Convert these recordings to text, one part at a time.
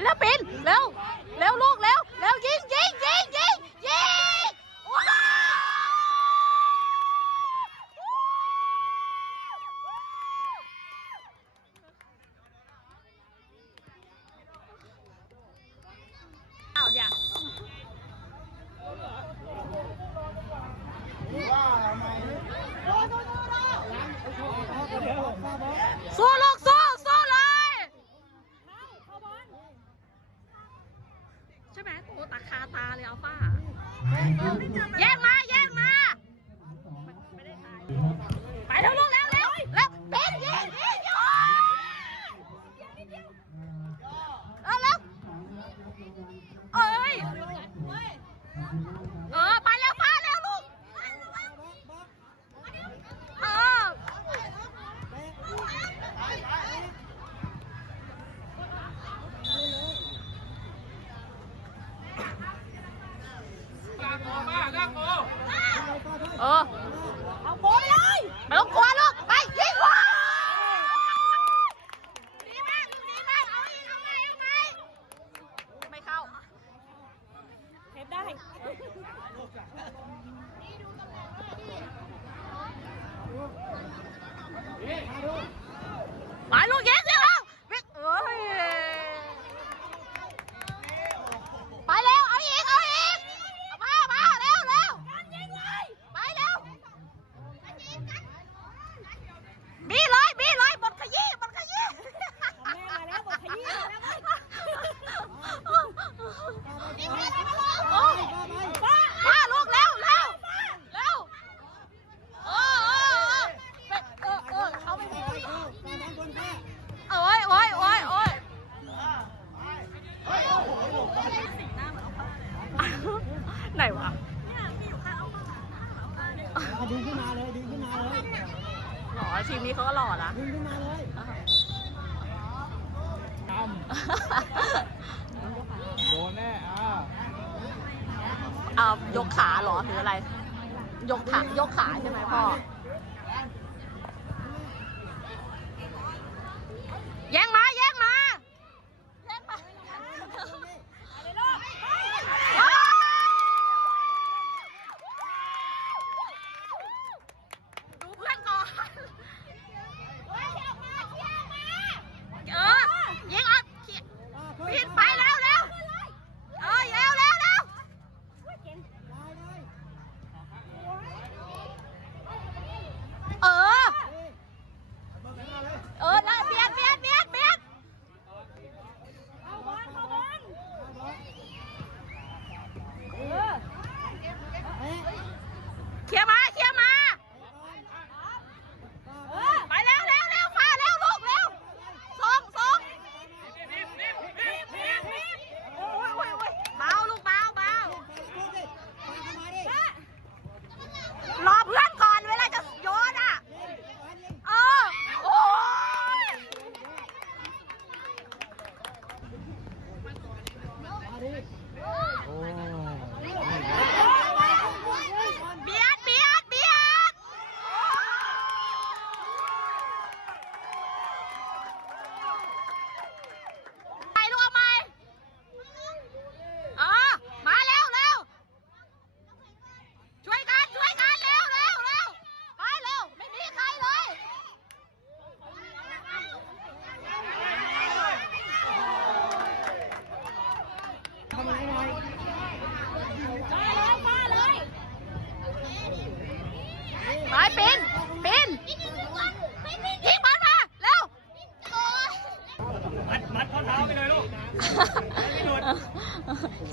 la pena. เอายกขาเหรอหรืออะไร ยกขายกขาใช่ไหมพ่อ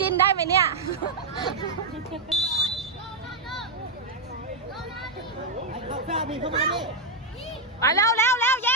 จินได้ไหมเนี่ย ไอ้ข้วแล้ปเร็วเร็วเร็วเย้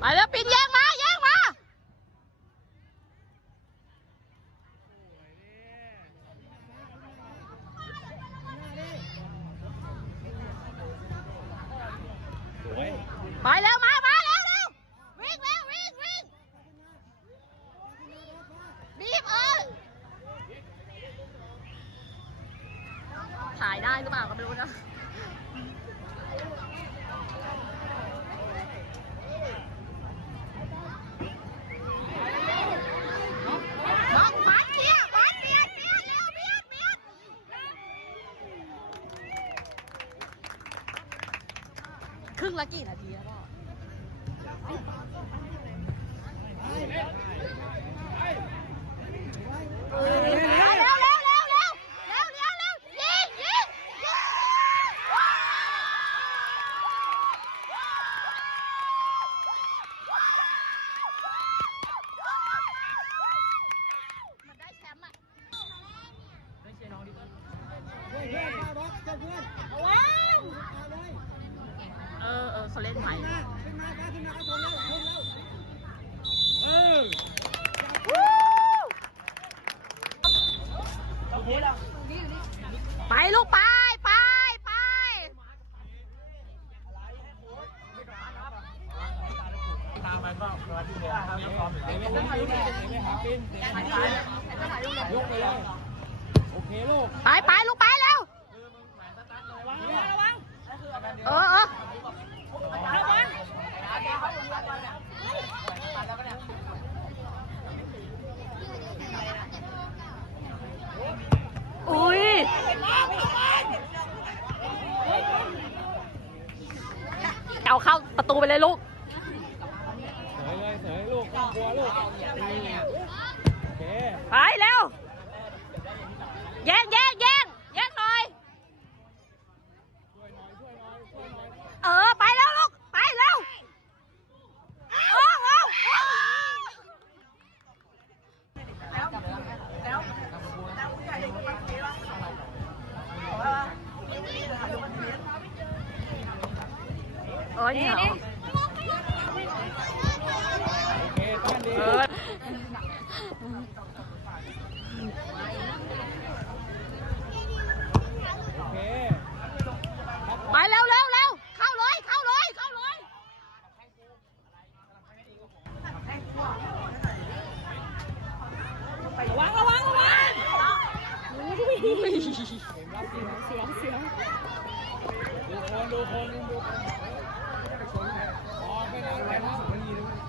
买了冰爹 ละกี่นาทีแล้ว ไปไปลูกไปเร็วเออเอออุ้ยเอาเข้าประตูไปเลยลูก ไปเร็วแย่งแย่งแย่งแย่งหน่อยเออไปแล้วลูกไปแล้วโอ้โหโอ้ย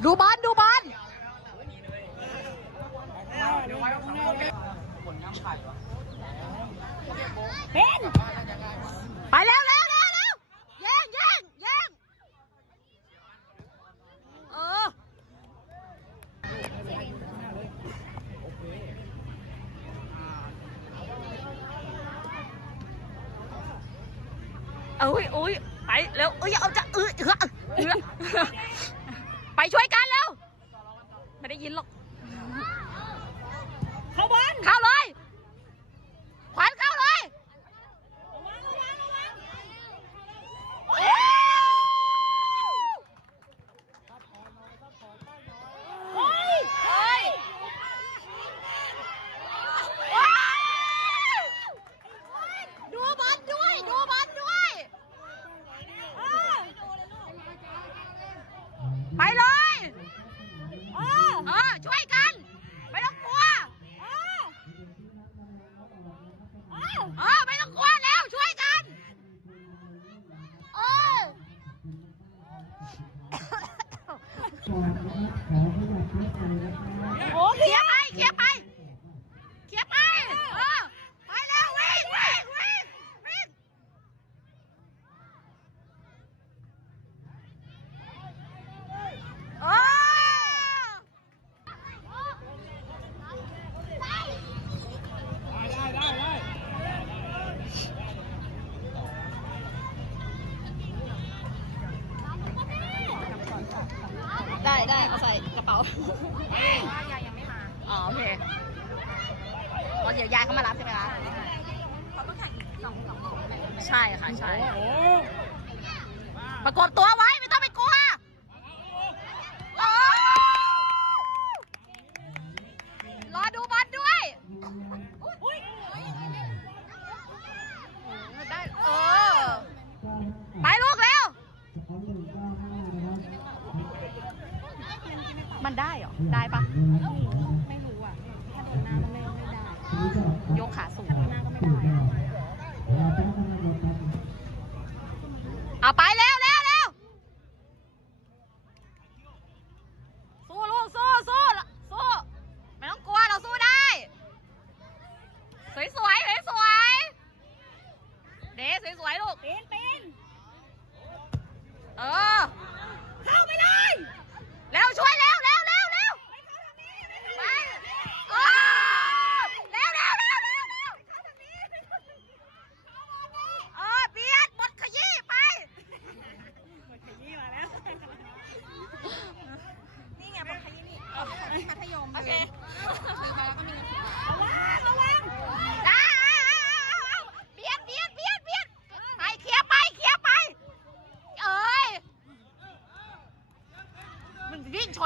ดูบอล เอ้ยอุ้ยไปเร็วเอ้ยเอาจะเอ้ยเอื้อเอื้อไปช่วยกันเร็วไม่ได้ยินหรอก เข้าบอลเข้าเลย ใช่ค่ะใช่ประกบตัวไว้ เอาไปเลย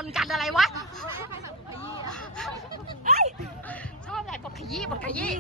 นกันอะไรวะชอบแหละกบขยี้กบขยี้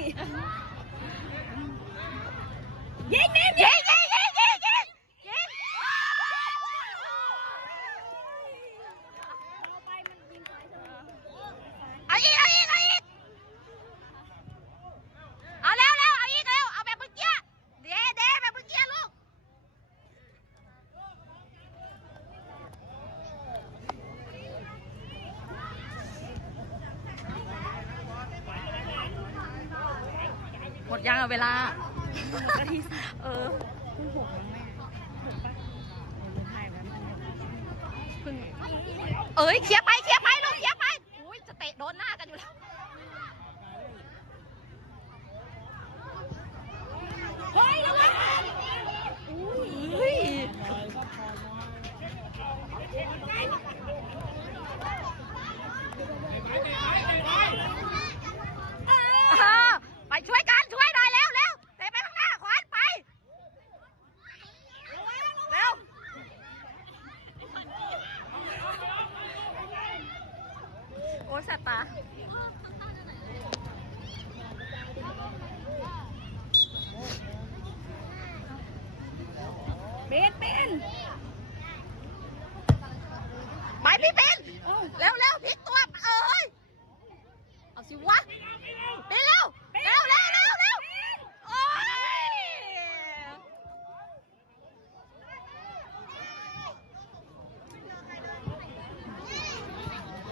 หมดยังเอาเวลา เออโหกแม่เพิ่เอ้ยเคลียไปเคลีย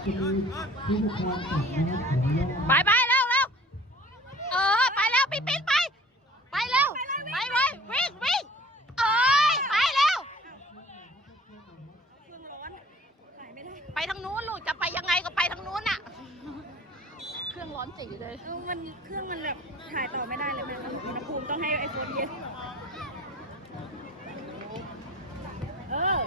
ไปไปเร็วเร็วเออไปเร็วปีปีนไป ไปเร็วไปไววิ่งวิ่งเอ้ยไปเร็วไปทางนู้นลูกจะไปยังไงก็ไปทางนู้นน่ะ เครื่องร้อนจีเลยมันเครื่องมันแบบถ่ายต่อไม่ได้เลยแม่อุณหภูมิต้องให้ไอโฟนเย็นเออ